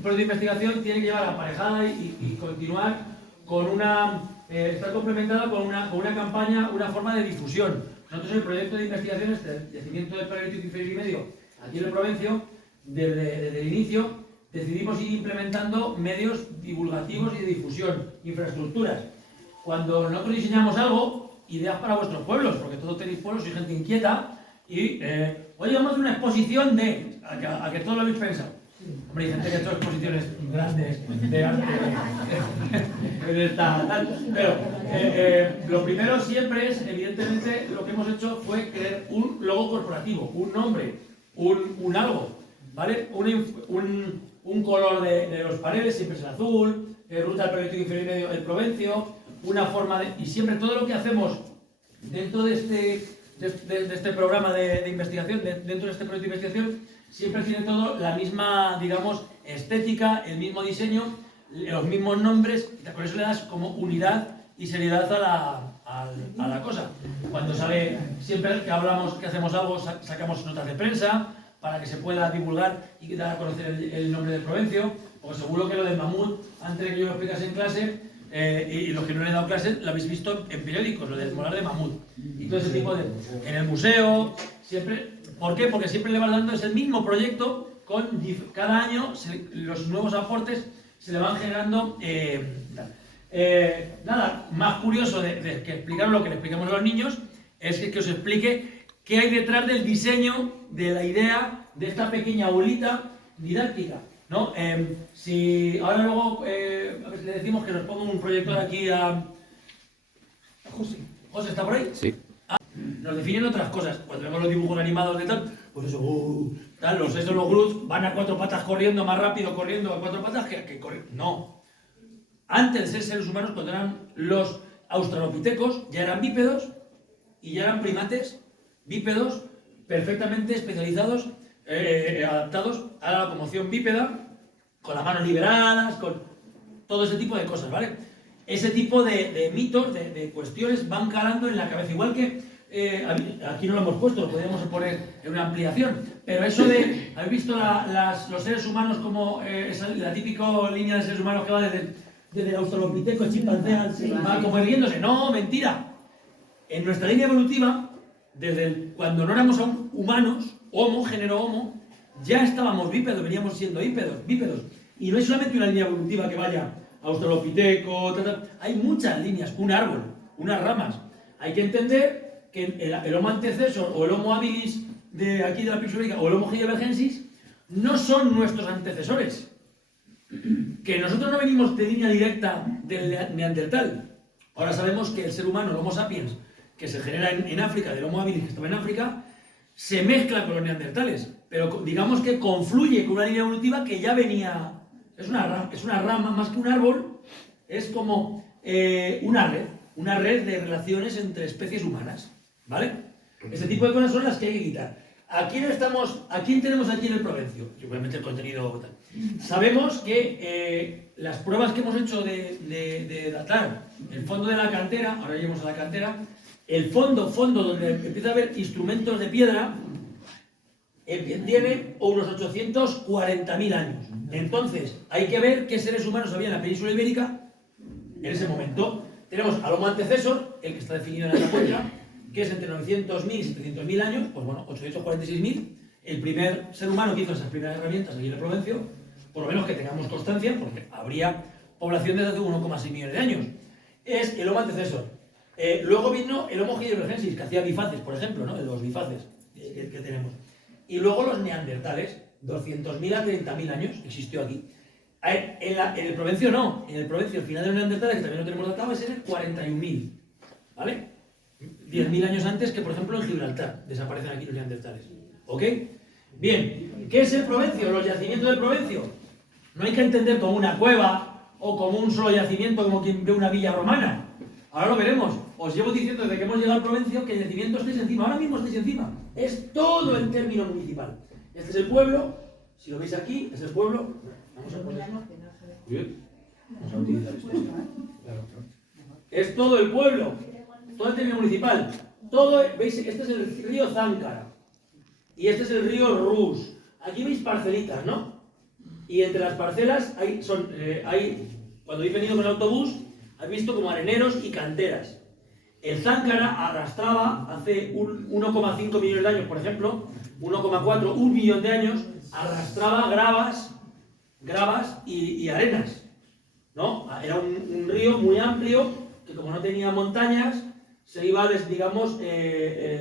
proyecto de investigación tiene que llevar aparejada y continuar con estar complementada con una campaña, una forma de difusión. Nosotros el proyecto de investigación, el yacimiento del Paleolítico Inferior y Medio, aquí en el Provencio, desde el inicio, decidimos ir implementando medios divulgativos y de difusión, infraestructuras. Cuando nosotros diseñamos algo, ideas para vuestros pueblos, porque todos tenéis pueblos, sois gente inquieta, y hoy vamos a hacer una exposición a que todos lo habéis pensado. Hombre, hay gente que ha hecho exposiciones grandes de arte, pero lo primero siempre es, evidentemente, lo que hemos hecho fue crear un logo corporativo, un nombre, un algo, ¿vale? Un color de los paneles, siempre es el azul, ruta del Paleolítico Inferior y Medio, el Provencio, una forma de... Y siempre todo lo que hacemos dentro de este programa de investigación, dentro de este proyecto de investigación, siempre tiene todo la misma, digamos, estética, el mismo diseño, los mismos nombres, por eso le das como unidad y seriedad a la cosa. Cuando siempre que hablamos, que hacemos algo, sacamos notas de prensa para que se pueda divulgar y dar a conocer el nombre del Provencio, o seguro que lo del mamut, antes de que yo lo explicase en clase, y los que no le he dado clase, lo habéis visto en periódicos, lo del molar de mamut, y todo ese tipo de... En el museo, siempre... ¿Por qué? Porque siempre le vas dando es el mismo proyecto, cada año los nuevos aportes se le van generando. Nada, más curioso de que explicar lo que le explicamos a los niños es que os explique qué hay detrás del diseño de la idea de esta pequeña bolita didáctica, ¿no? Si ahora luego a ver, le decimos que nos ponga un proyector aquí a José. ¿José está por ahí? Sí. Nos definen otras cosas. Cuando vemos los dibujos animados de tal, pues eso, los sesos de los Gruz van a cuatro patas corriendo, más rápido corriendo a cuatro patas que correr. No. Antes de ser seres humanos, cuando eran los australopitecos, ya eran bípedos y ya eran primates bípedos perfectamente especializados, adaptados a la locomoción bípeda, con las manos liberadas, con todo ese tipo de cosas, ¿vale? Ese tipo de mitos, de cuestiones van calando en la cabeza, igual que aquí no lo hemos puesto, lo podríamos poner en una ampliación, pero eso de, ¿habéis visto los seres humanos como la típica línea de seres humanos que va desde el australopiteco, el chimpancé, va como erguiéndose? No, mentira. En nuestra línea evolutiva, cuando no éramos aún humanos, género homo, ya estábamos bípedos, veníamos siendo bípedos. Y no es solamente una línea evolutiva que vaya australopiteco, hay muchas líneas, un árbol, unas ramas. Hay que entender que el Homo antecesor o el Homo habilis de aquí de la península ibérica o el Homo heidelbergensis no son nuestros antecesores. Que nosotros no venimos de línea directa del Neandertal. Ahora sabemos que el ser humano, el Homo sapiens, que se genera en África, del Homo habilis que estaba en África, se mezcla con los neandertales, pero digamos que confluye con una línea evolutiva que ya venía. Es una rama, más que un árbol, es como una red de relaciones entre especies humanas, ¿vale? Ese tipo de cosas son las que hay que quitar. ¿A quién tenemos aquí en el Provencio? Y obviamente el contenido tal. Sabemos que las pruebas que hemos hecho de datar el fondo de la cantera, ahora llevamos a la cantera, el fondo donde empieza a haber instrumentos de piedra, tiene unos 840.000 años. Entonces, hay que ver qué seres humanos había en la península ibérica en ese momento. Tenemos al Homo antecesor, el que está definido en la muestra, que es entre 900.000 y 700.000 años, pues bueno, 846.000, el primer ser humano que hizo esas primeras herramientas allí en el Provencio, por lo menos que tengamos constancia, porque habría población desde hace 1,6 millones de años. Es el Homo antecesor. Luego vino el Homo heidelbergensis, que hacía bifaces, por ejemplo, ¿no? De los bifaces que tenemos. Y luego los neandertales, 200.000 a 30.000 años, existió aquí. En el Provencio no, en el Provencio, el final de los neandertales, que también lo tenemos datado, es en el 41.000, ¿vale? 10.000 años antes que, por ejemplo, en Gibraltar, desaparecen aquí los neandertales, ¿ok? Bien, ¿qué es el Provencio? Los yacimientos del Provencio. No hay que entender como una cueva o como un solo yacimiento, como quien ve una villa romana. Ahora lo veremos. Os llevo diciendo desde que hemos llegado al Provencio que el yacimiento estéis encima, ahora mismo estáis encima. Es todo el término municipal. Este es el pueblo, si lo veis aquí, es el pueblo. Vamos a poner. Bien. Vamos a utilizar esto. Claro. Es todo el pueblo, todo el término municipal. ¿Veis? Este es el río Záncara. Y este es el río Rus. Aquí veis parcelitas, ¿no? Y entre las parcelas cuando habéis venido con el autobús, habéis visto como areneros y canteras. El Záncara arrastraba hace 1,5 millones de años, por ejemplo, 1,4, 1 millón de años, arrastraba gravas y arenas, ¿no? Era un río muy amplio que, como no tenía montañas, se iba, digamos,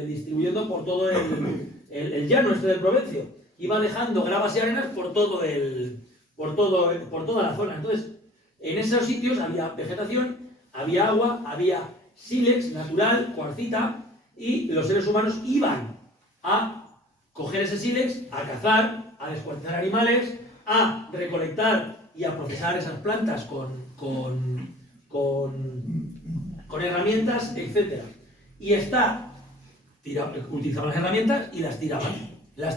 distribuyendo por todo el llano este del Provencio. Iba dejando gravas y arenas por toda la zona. Entonces, en esos sitios había vegetación, había agua, había sílex natural, cuarcita, y los seres humanos iban a coger ese sílex, a cazar, a descuartizar animales, a recolectar y a procesar esas plantas con herramientas, etc. Y utilizaban las herramientas y las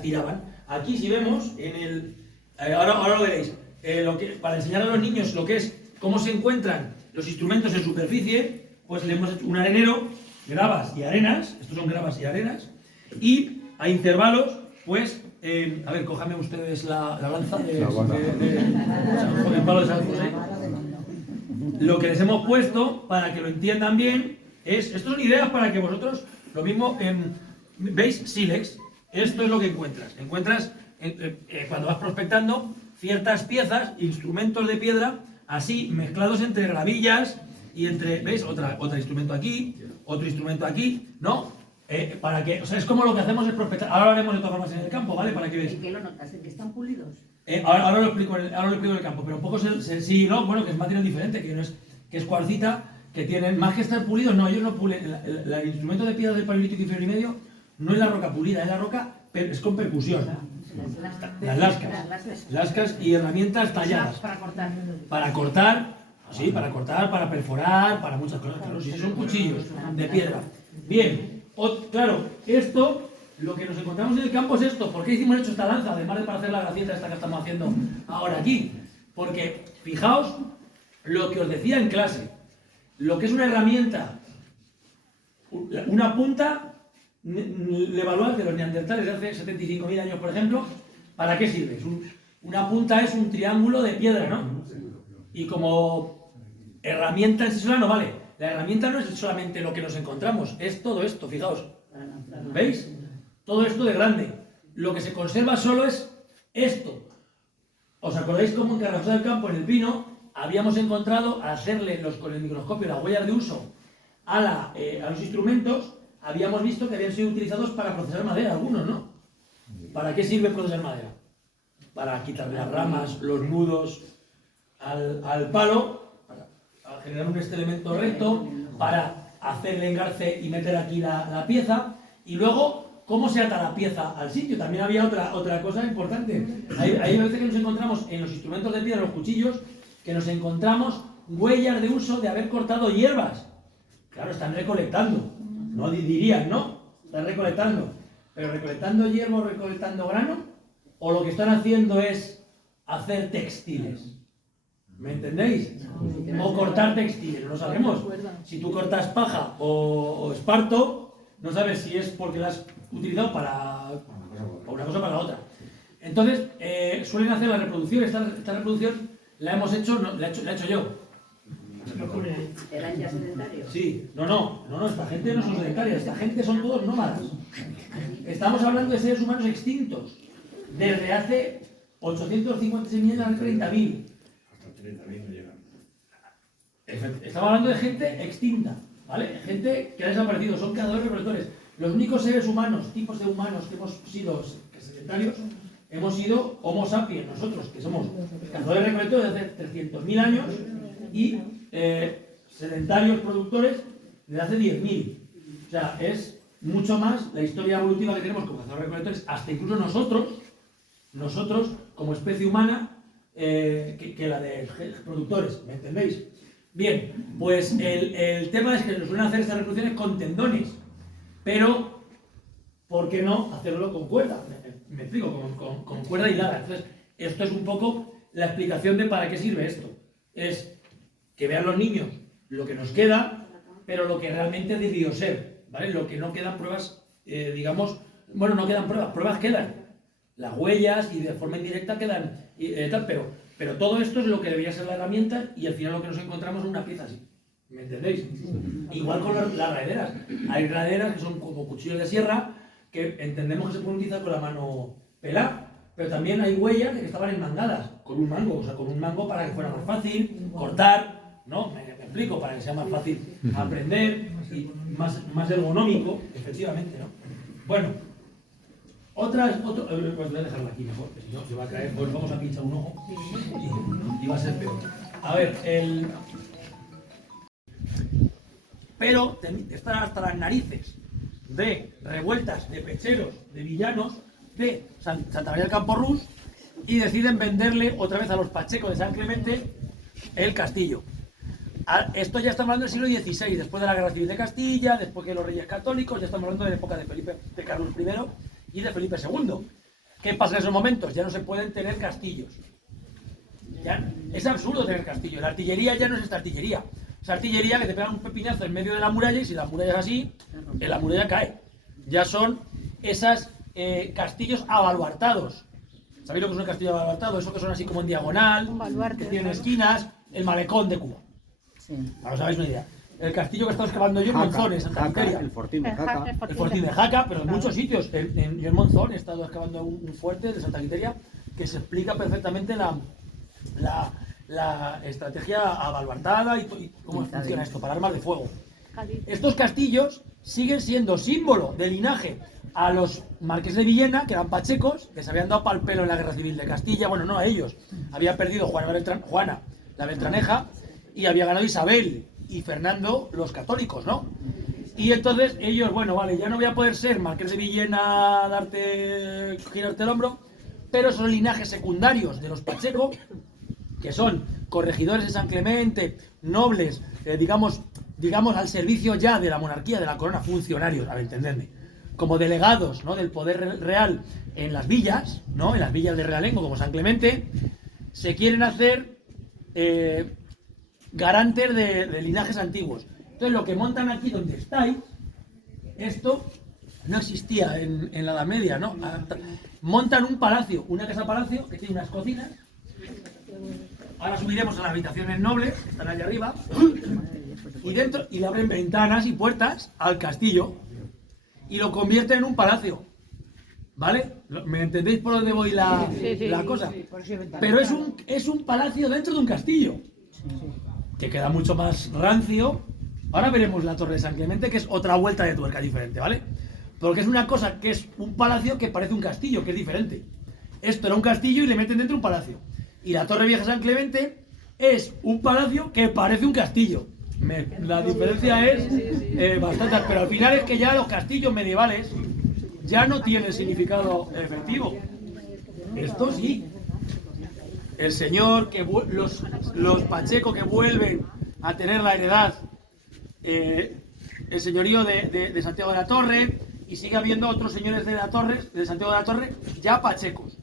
tiraban. Aquí, si vemos, ahora lo veréis, para enseñar a los niños lo que es, cómo se encuentran los instrumentos en superficie, pues le hemos hecho un arenero, gravas y arenas, estos son gravas y arenas, y a intervalos, pues, a ver, cójame ustedes la lanza con el palo de San José. Lo que les hemos puesto, para que lo entiendan bien, estas son ideas para que vosotros, lo mismo, ¿veis? Sílex, esto es lo que encuentras. Encuentras, cuando vas prospectando, ciertas piezas, instrumentos de piedra, así, mezclados entre gravillas y entre, ¿veis? Otro instrumento aquí, otro instrumento aquí, ¿no? Para que, o sea, es como lo que hacemos es prospectar. Ahora lo haremos de todas formas en el campo, ¿vale? Para que veáis. ¿En qué lo notas? ¿En que están pulidos? Ahora lo explico en el campo, pero un poco sí, ¿no? Bueno, que es material diferente, que es cuarcita, que tienen, más que estar pulidos, no, ellos no pulen. El instrumento de piedra del Paleolítico inferior y medio no es la roca pulida, es la roca, es con percusión. Las lascas y herramientas talladas. Para cortar, sí, para perforar, para muchas cosas, claro, sí, son cuchillos de piedra. Bien, claro, esto, lo que nos encontramos en el campo es esto. ¿Por qué hemos hecho esta lanza? Además de para hacer la gracieta esta que estamos haciendo ahora aquí. Porque, fijaos, lo que os decía en clase, lo que es una herramienta, una punta, le evaluad de los neandertales de hace 75.000 años, por ejemplo, ¿para qué sirve? Una punta es un triángulo de piedra, ¿no? Y como herramienta en sí sola no vale. La herramienta no es solamente lo que nos encontramos, es todo esto, fijaos. ¿Veis? Todo esto de grande. Lo que se conserva solo es esto. ¿Os acordáis cómo en Carrascosa del Campo, en el pino, habíamos encontrado, al hacerle con el microscopio las huellas de uso a los instrumentos, habíamos visto que habían sido utilizados para procesar madera, algunos, ¿no? ¿Para qué sirve procesar madera? Para quitarle las ramas, los nudos al palo, para generar este elemento recto, para hacerle engarce y meter aquí la pieza, y luego, ¿cómo se ata la pieza al sitio? También había otra cosa importante. Hay veces que nos encontramos en los instrumentos de piedra, los cuchillos, que nos encontramos huellas de uso de haber cortado hierbas. Claro, están recolectando. No dirían, ¿no? Están recolectando. Pero recolectando hierba o recolectando grano, o lo que están haciendo es hacer textiles. ¿Me entendéis? O cortar textiles, no lo sabemos. Si tú cortas paja o esparto, no sabes si es porque la has utilizado para una cosa o para la otra. Entonces, suelen hacer la reproducción. Esta reproducción la hemos hecho, la he hecho yo. ¿Eran ya sedentarios? Sí, no, esta gente no son sedentarias, esta gente son todos nómadas. Estamos hablando de seres humanos extintos, desde hace 856 millones a 30.000. Hasta 30.000 no llegan. Estamos hablando de gente extinta, ¿vale? Gente que ha desaparecido, son cazadores recolectores. Los únicos seres humanos, tipos de humanos que hemos sido sedentarios, hemos sido Homo sapiens, nosotros, que somos cazadores recolectores desde hace 300.000 años y sedentarios productores desde hace 10.000. O sea, es mucho más la historia evolutiva que tenemos como cazadores recolectores, hasta incluso nosotros como especie humana, que la de productores, ¿me entendéis? Bien, pues el tema es que nos suelen hacer estas reproducciones con tendones, pero ¿por qué no hacerlo con cuerda? Me explico, con cuerda hilada. Entonces, esto es un poco la explicación de para qué sirve esto. Es que vean los niños lo que nos queda, pero lo que realmente debió ser, ¿vale? Lo que no quedan pruebas, digamos, bueno, no quedan pruebas quedan. las huellas y de forma indirecta quedan tal, pero todo esto es lo que debería ser la herramienta y al final lo que nos encontramos es una pieza así. ¿Me entendéis? Igual con las raederas. Hay raederas que son como cuchillos de sierra que entendemos que se pueden utilizar con la mano pelada, pero también hay huellas de que estaban enmangadas con un mango, o sea, con un mango para que fuera más fácil cortar, ¿no? Me explico, para que sea más fácil aprender y más ergonómico, efectivamente, ¿no? Bueno, pues voy a dejarla aquí mejor, que si no se va a caer, pues vamos a pinchar un ojo y va a ser peor. A ver, pero están hasta las narices de revueltas, de pecheros, de villanos, de Santa María del Campo Rus y deciden venderle otra vez a los Pacheco de San Clemente el castillo. Esto ya estamos hablando del siglo XVI, después de la Guerra Civil de Castilla, después que los Reyes Católicos, ya estamos hablando de la época de Carlos I y de Felipe II. ¿Qué pasa en esos momentos? Ya no se pueden tener castillos. Ya, es absurdo tener castillos. La artillería ya no es esta artillería. Es artillería que te pegan un pepinazo en medio de la muralla y si la muralla es así, la muralla cae. Ya son esas castillos abaluartados. ¿Sabéis lo que es un castillo abaluartado? Eso que son así como en diagonal, que tienen esquinas, el malecón de Cuba. Sí. Para que os hagáis una idea. El castillo que estaba excavando yo en Monzón, en Santa Quiteria. El Fortín de Jaca. El Fortín de Jaca, pero en muchos sitios. Yo en Monzón he estado excavando un fuerte de Santa Quiteria que se explica perfectamente la estrategia abaluartada y cómo funciona esto para armas de fuego. Estos castillos siguen siendo símbolo de linaje a los marqueses de Villena, que eran pachecos, que se habían dado pal pelo en la Guerra Civil de Castilla. Bueno, no a ellos. Había perdido Juana la Beltraneja y había ganado Isabel y Fernando los católicos, ¿no? Y entonces ellos, bueno, vale, ya no voy a poder ser marqués de Villena, girarte el hombro, pero son linajes secundarios de los Pacheco, que son corregidores de San Clemente, nobles, digamos al servicio ya de la monarquía, de la corona, funcionarios, a ver, entendedme, como delegados, ¿no?, del poder real en las villas, ¿no?, en las villas de Realengo, como San Clemente, se quieren hacer garantes de linajes antiguos. Entonces lo que montan aquí donde estáis, esto no existía en la Edad Media, ¿no? Montan un palacio, una casa palacio que tiene unas cocinas. Ahora subiremos a las habitaciones nobles, que están allá arriba, y dentro, y le abren ventanas y puertas al castillo y lo convierten en un palacio. ¿Vale? ¿Me entendéis por dónde voy la cosa? Pero es un palacio dentro de un castillo, que queda mucho más rancio. Ahora veremos la Torre de San Clemente, que es otra vuelta de tuerca diferente, ¿vale? Porque es una cosa que es un palacio que parece un castillo, que es diferente. Esto era un castillo y le meten dentro un palacio. Y la Torre Vieja de San Clemente es un palacio que parece un castillo. La diferencia es bastante, pero al final es que ya los castillos medievales ya no tienen significado efectivo. Esto sí. El señor, los Pacheco que vuelven a tener la heredad, el señorío de Santiago de la Torre, y sigue habiendo otros señores de Santiago de la Torre, ya pachecos.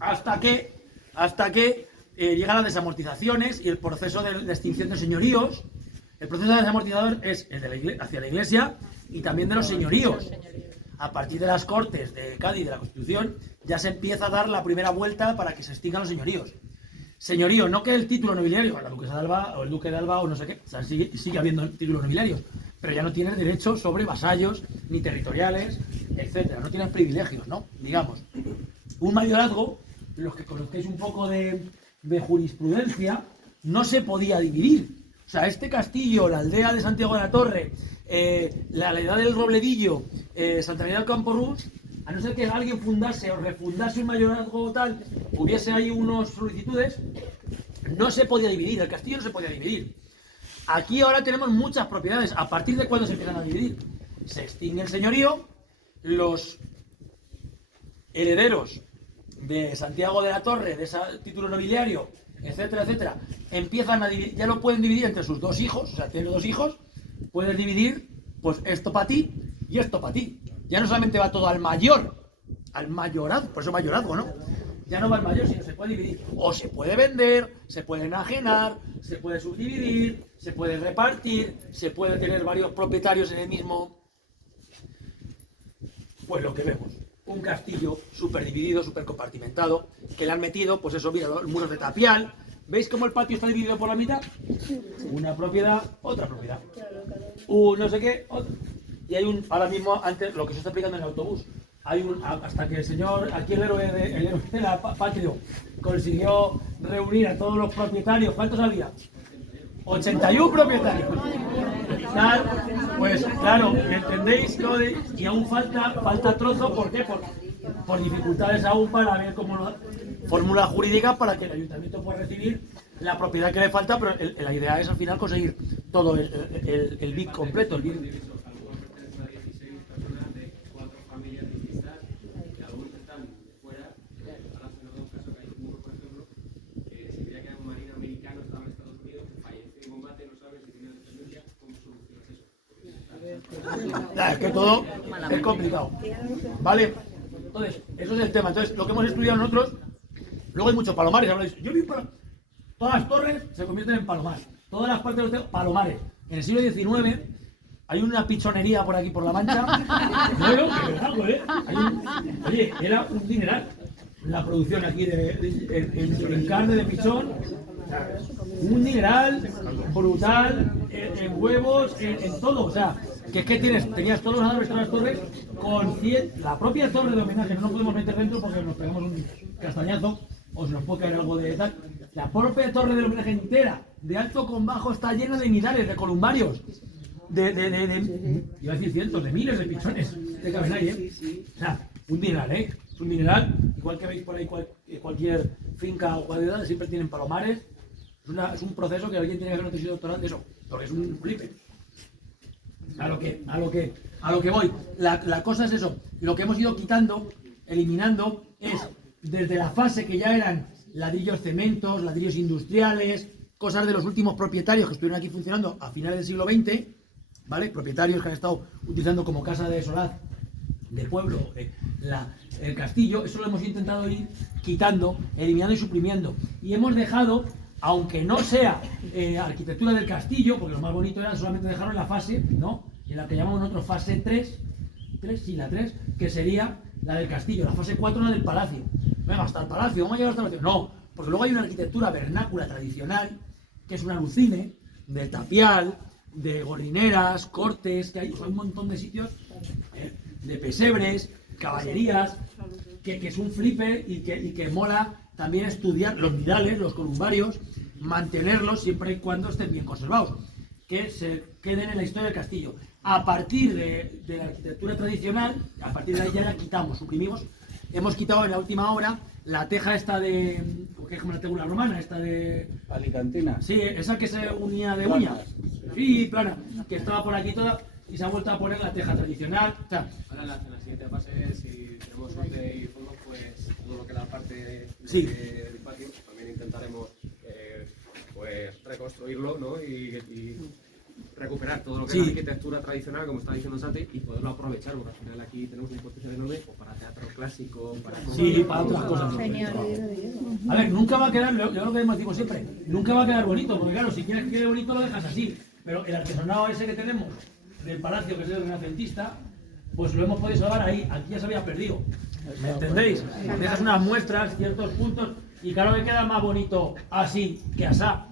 Hasta que llegan las desamortizaciones y el proceso de extinción de señoríos. El proceso de desamortizador es el hacia la Iglesia y también de los señoríos. A partir de las Cortes de Cádiz, de la Constitución, ya se empieza a dar la primera vuelta para que se extingan los señoríos. Señorío, no que el título nobiliario, la duquesa de Alba o el duque de Alba o no sé qué, o sea, sigue habiendo títulos nobiliarios, pero ya no tienes derechos sobre vasallos, ni territoriales, etcétera. No tienes privilegios, ¿no? Digamos. Un mayorazgo, los que conozcáis un poco de jurisprudencia, no se podía dividir. O sea, este castillo, la aldea de Santiago de la Torre, la aldea del Robledillo, Santa María del Campo Rus, a no ser que alguien fundase o refundase un mayorazgo o tal, hubiese ahí unas solicitudes, no se podía dividir, el castillo no se podía dividir. Aquí ahora tenemos muchas propiedades. ¿A partir de cuándo se empiezan a dividir? Se extingue el señorío, los herederos de Santiago de la Torre, de ese título nobiliario, etcétera, etcétera, empiezan a dividir, ya lo pueden dividir entre sus dos hijos, o sea, tienen dos hijos, puedes dividir, pues esto para ti y esto para ti. Ya no solamente va todo al mayor, al mayorazgo, por eso mayorazgo, ¿no? Ya no va al mayor, sino se puede dividir. O se puede vender, se puede enajenar, se puede subdividir, se puede repartir, se puede tener varios propietarios en el mismo. Pues lo que vemos. un castillo súper dividido, súper compartimentado, que le han metido, pues eso, mira, los muros de tapial. ¿Veis cómo el patio está dividido por la mitad? Una propiedad, otra propiedad. Un no sé qué, otro. Y hay un, ahora mismo, antes, lo que se está aplicando en el autobús, hay un, hasta que el señor, aquí el héroe de la patria, consiguió reunir a todos los propietarios. ¿Cuántos había? 81 propietarios. Tal, pues claro, ¿entendéis? Y aún falta trozo, ¿por qué? Por dificultades aún para ver cómo fórmula jurídica para que el ayuntamiento pueda recibir la propiedad que le falta, pero la idea es al final conseguir todo el BIC completo, el BIC. Es que todo es complicado, ¿vale? Entonces, eso es el tema. Entonces, lo que hemos estudiado nosotros, luego hay muchos palomares. Yo vi todas las torres se convierten en palomares, todas las partes de los palomares. En el siglo XIX hay una pichonería por aquí por la Mancha. Bueno, que verdad, ¿eh? Oye, era un dineral la producción aquí en carne de pichón. Un dineral brutal en huevos, en todo, o sea, que es que tenías todos los árboles, todas las torres, con 100, la propia torre de homenaje, no nos podemos meter dentro porque nos pegamos un castañazo, o se nos puede caer algo de tal, la propia torre de homenaje entera, de alto con bajo, está llena de nidales, de columbarios, iba a decir cientos, de miles de pichones, de caben ahí, o sea, un dineral, es un dineral, igual que veis por ahí cualquier finca o cualidad, siempre tienen palomares. Es un proceso que alguien tiene que hacer una tesis doctoral de eso, porque es un flipe. A lo que voy. La cosa es eso. Lo que hemos ido quitando, eliminando, es desde la fase que ya eran ladrillos cementos, ladrillos industriales, cosas de los últimos propietarios que estuvieron aquí funcionando a finales del siglo XX, ¿vale? Propietarios que han estado utilizando como casa de solaz de pueblo el castillo. Eso lo hemos intentado ir quitando, eliminando y suprimiendo. Y hemos dejado, aunque no sea arquitectura del castillo, porque lo más bonito era solamente dejarlo en la fase, ¿no? En la que llamamos nosotros fase 3, la 3, que sería la del castillo, la fase 4 la del palacio. Venga, hasta el palacio, vamos a llegar hasta el palacio. No, porque luego hay una arquitectura vernácula tradicional, que es una alucine, de tapial, de gordineras, cortes, que hay un montón de sitios, de pesebres, caballerías, que es un flipe y que mola también estudiar los nidales, los columbarios, mantenerlos siempre y cuando estén bien conservados, que se queden en la historia del castillo. A partir de la arquitectura tradicional, a partir de ahí ya la quitamos, suprimimos. Hemos quitado en la última hora la teja esta que es como la tegula romana, esta de... Alicantina. Sí, esa que se unía de uñas. Sí, plana, que estaba por aquí toda y se ha vuelto a poner la teja tradicional. O sea, ahora en la siguiente fase, si tenemos suerte y fondos, pues todo lo que la parte del patio, también intentaremos pues reconstruirlo, ¿no? Y recuperar todo lo que es la arquitectura tradicional, como está diciendo Santi, y poderlo aprovechar, porque al final aquí tenemos un potencial enorme para teatro clásico, para... Sí, para otras cosas. A ver, nunca va a quedar, yo lo que decimos siempre, nunca va a quedar bonito, porque claro, si quieres que quede bonito lo dejas así, pero el artesanado ese que tenemos del palacio, que es el renacentista, pues lo hemos podido salvar ahí, aquí ya se había perdido. ¿Me entendéis? Dejas unas muestras, ciertos puntos, y claro que queda más bonito así que asá.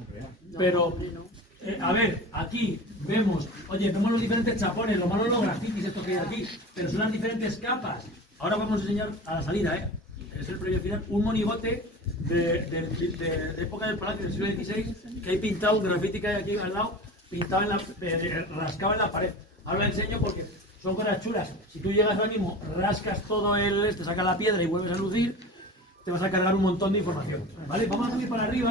Pero, a ver, aquí vemos los diferentes chapones, lo malo los grafitis, esto que hay aquí, pero son las diferentes capas. Ahora vamos a enseñar a la salida, es el previo final, un monigote de época del palacio del siglo XVI, que hay pintado, un grafiti que hay aquí al lado, pintado rascado en la pared. Ahora lo enseño porque son cosas chulas. Si tú llegas ahora mismo, rascas todo te sacas la piedra y vuelves a lucir, te vas a cargar un montón de información. ¿Vale? Vamos a subir para arriba.